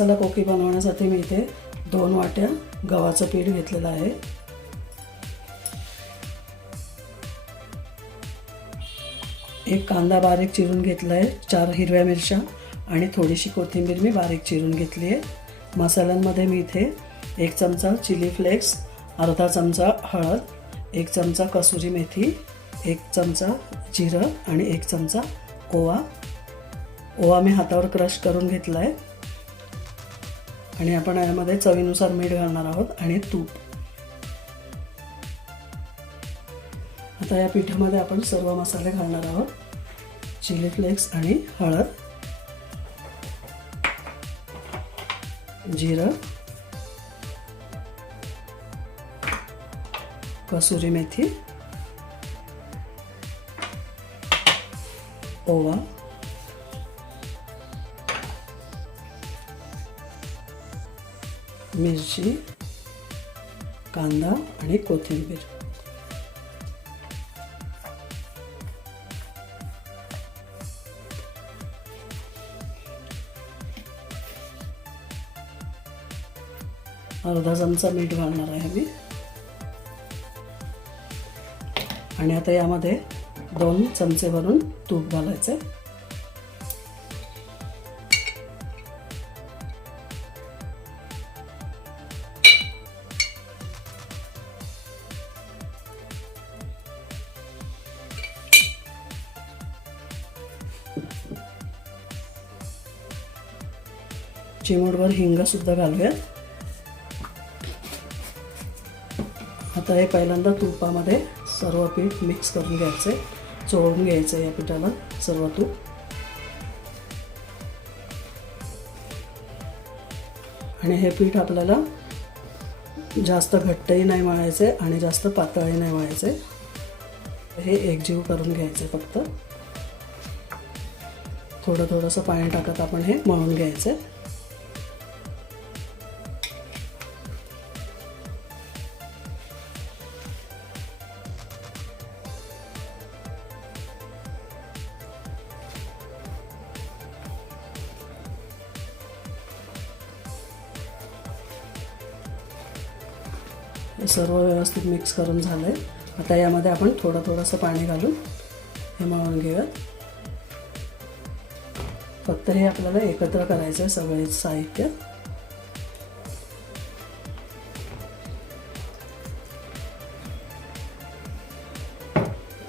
मसाला कोकी बनवण्यासाठी मी इथे दोन वाट्या गव्हाचं पीठ घेतलेलं आहे. एक कांदा बारीक चिरून घेतला आहे चार हिरव्या मिरच्या आणि थोडीशी कोथिंबीर मी बारीक चिरून घेतली आहे. मसाल्यांमध्ये मी इथे एक चमचा चिली फ्लेक्स अर्धा चमचा हळद एक चमचा कसुरी मेथी एक चमचा जिरं आणि एक चमचा ओवा. ओवा मी हातावर क्रश करून घेतला आहे आणि आपण यामध्ये चवीनुसार मीठ घालणार आहोत आणि तूप. आता या पिठामध्ये आपण सर्व मसाले घालणार आहोत. चिली फ्लेक्स आणि हळद. जिरं. कसुरी मेथी. ओवा. मिरची कांदा आणि कोथिंबीर. अर्धा चमचा मीठ घालणार आहे मी. आणि आता यामध्ये दोन चमचे भरून तूप आहे चिमूटभर हिंग सुद्धा घालूयात. आता हे पहिल्यांदा तुपामध्ये सर्व पीठ मिक्स करून घ्यायचे चोळून घ्यायचं या पिठाला सर्व तूप आणि हे पीठ आपल्याला जास्त घट्टही नाही मळायचे आणि जास्त पातळही नाही मळायचे हे एकजीव करून घ्यायचे फक्त. थोडं थोडंसं पाणी टाकत आपण हे मळून घ्यायचं हे सर्व व्यवस्थित मिक्स करून झालं आहे आता यामध्ये आपण थोडं थोडंसं पाणी घालून हे मळून घेऊयात. फक्त हे आपल्याला एकत्र करायचं आहे सगळे साहित्य.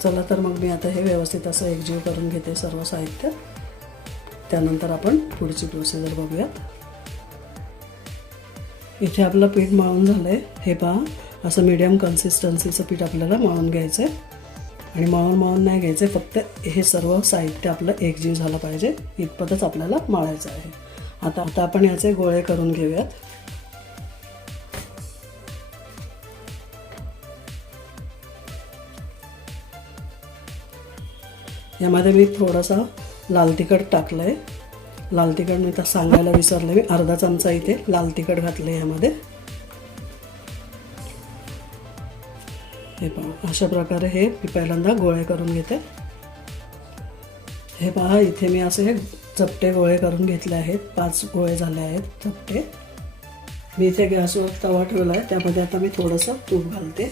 चला तर मग मी आता हे व्यवस्थित असं एकजीव करून घेते सर्व साहित्य. त्यानंतर आपण पुढची प्रोसिजर बघूयात. इथे आपलं पीठ मळून झालं आहे हे पहा असं मीडियम कन्सिस्टन्सीचं पीठ आपल्याला मळून घ्यायचं आहे आणि मळून मळून नाही घ्यायचं फक्त हे सर्व साहित्य आपलं एकजीव झालं पाहिजे. इतपतच आपल्याला मळायचं आहे. आता आता आपण याचे गोळे करून घेऊयात. यामध्ये मी थोडासा लाल तिखट टाकलं आहे लाल तिखट मी तर सांगायला विसरले मी. अर्धा चमचा इथे लाल तिखट घातलं यामध्ये. हे पहा अशा प्रकारे हे मी पहिल्यांदा गोळे करून घेते. हे पहा इथे मी असे हे चपटे गोळे करून घेतले आहेत. पाच गोळे झाले आहेत चपटे. मी इथे गॅसवर तवा ठेवला आहे त्यामध्ये आता मी थोडंसं तूप घालते.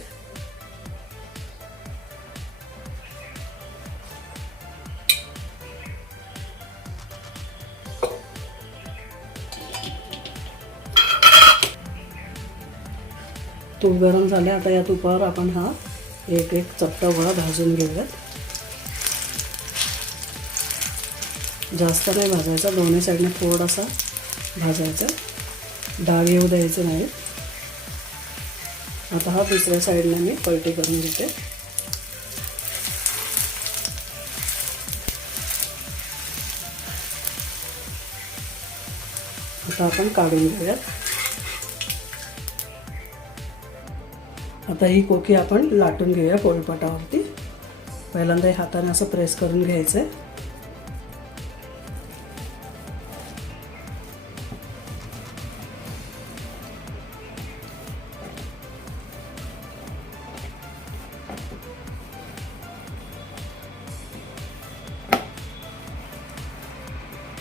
तूप गरम झाले आता या तुपावर आपण हा एक एक चपटा गोळा भाजून घेऊयात. जास्त नाही भाजायचा दोन्ही साईडने थोडासा भाजायचा. डाग येऊ द्यायचे नाही. आता हा दुसऱ्या साईडने मी पलटी करून घेते. आता आपण काढून घेऊयात. आता ही कोकी आपण लाटून घेऊया पोळपाटावरती. पहिल्यांदा हे हाताने असं प्रेस करून घ्यायचं आहे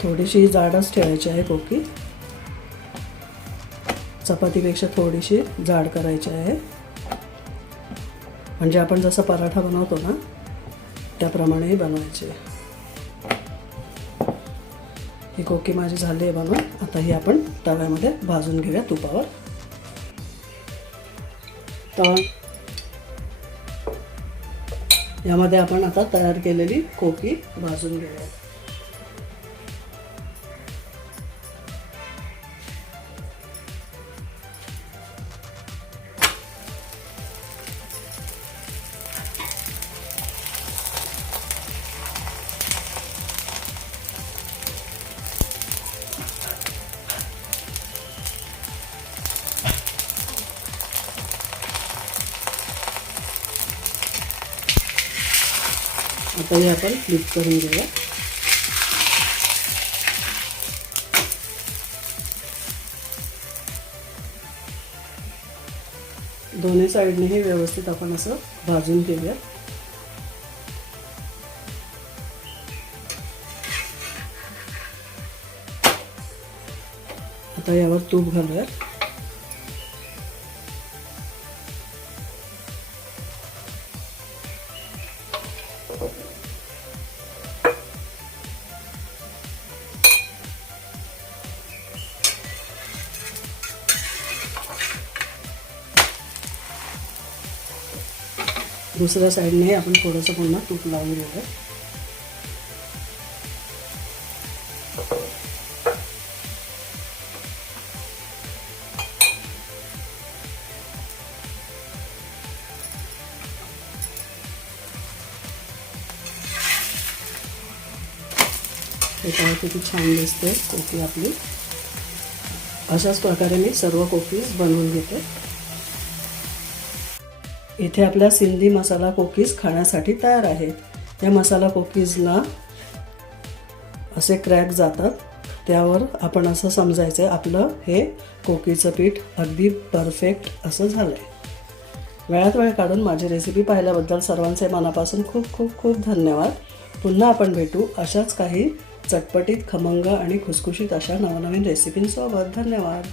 थोडीशी जाडच ठेवायची आहे कोकी. चपातीपेक्षा थोडीशी जाड करायची आहे. म्हणजे आपण जसा पराठा बनवतो ना त्याप्रमाणेही बनवायचे. ही कोकी माझी झाली आहे बनवून. आता ही आपण तव्यामध्ये भाजून घेऊया तुपावर. तर यामध्ये आपण आता तयार केलेली कोकी भाजून घेऊया. तरी आपण फ्लिप करून घेऊया. दोन्ही साईडनेही व्यवस्थित आपण असं भाजून घेऊया. आता यावर तूप घालूया दुसऱ्या साईडने आपण थोडंसं पुन्हा तूप लावून घेऊया. हे किती छान दिसते कोकी आपली. अशाच प्रकारे मी सर्व कोकीज बनवून घेते. इथे आपल्या सिंधी मसाला कोकीज खाण्यासाठी तयार आहेत. या मसाला कोकीजला असे क्रॅक जातात. त्यावर आपण असं समजायचं आहे आपलं हे कोकीचं पीठ अगदी परफेक्ट असं झालं आहे वेळात वेळ काढून माझी रेसिपी पाहिल्याबद्दल सर्वांचे मनापासून खूप खूप खूप धन्यवाद. पुन्हा आपण भेटू अशाच काही चटपटीत खमंग आणि खुसखुशीत अशा नवनवीन रेसिपींसोबत धन्यवाद.